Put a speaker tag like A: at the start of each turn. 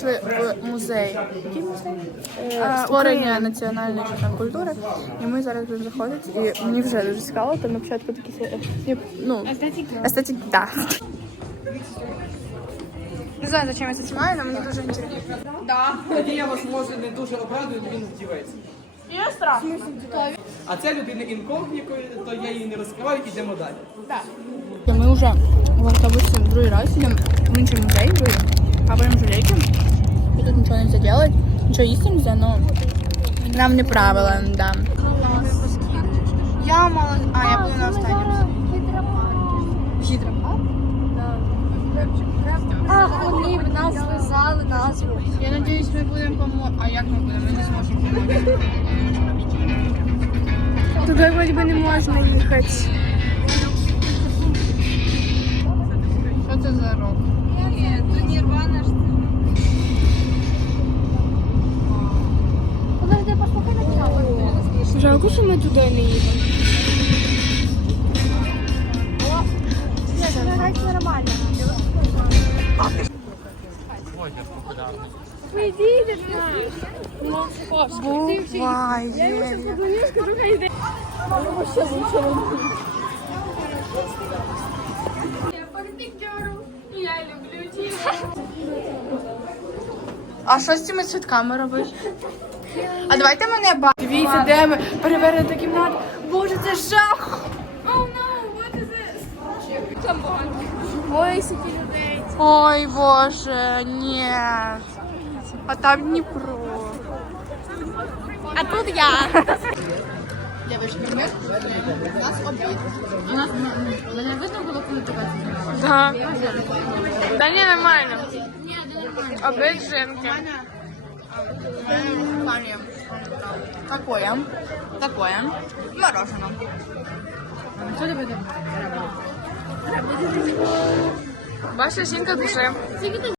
A: прийшли в музей. Який музей? Створення національної культури. І ми зараз будемо заходити. І мені вже дуже цікаво, там на початку такі естетик, так. Не знаю, зачем я це знімаю, але мені дуже цікаво.
B: Тоді я вас, може, не дуже обрадую, він вдівається.
A: Є страшно.
B: А ця людина інкогніко, то я її не розкриваю, ідемо далі.
A: Ми вже в автобусі другий раз їдемо в інший музей, хапаємо жилейки. І тут нічого не делать, нічого їсти не можна, но нам не правила, да. Я мало... я буду на останньому. Гідропарк?
C: Вони в нас вязали назву.
A: Я надіюсь, ми будемо помогти. А як ми будемо? Ми не зможемо допомогти.
C: Туди вроді би не можна їхати.
A: Що це за рок?
C: Тут Нірвана ж. Подожди, послухай начало. Жалко, що ми туди не їдемо. Ні, це грається нормально. Ви йдіть,
A: Буває.
C: я йому зараз позвоню, скажу, хай йде. Я люблю тебе.
A: А що з цими цвітками робиш? А давайте мене бачите. Дивіться, де ми перевернута кімната. Боже, це жах!
C: Oh no, what is this? Come on. Ой, скільки людей.
A: Ой, Боже, ні. А там Дніпро.
C: А тут я.
A: Девочки, привет. У нас обід. У нас не видно було, коли тебе
C: Да. Да не, нормально. Обед жінки.
A: Такое. Такое. Мороженое. Що тебе там?
C: Ваша жінка дуже.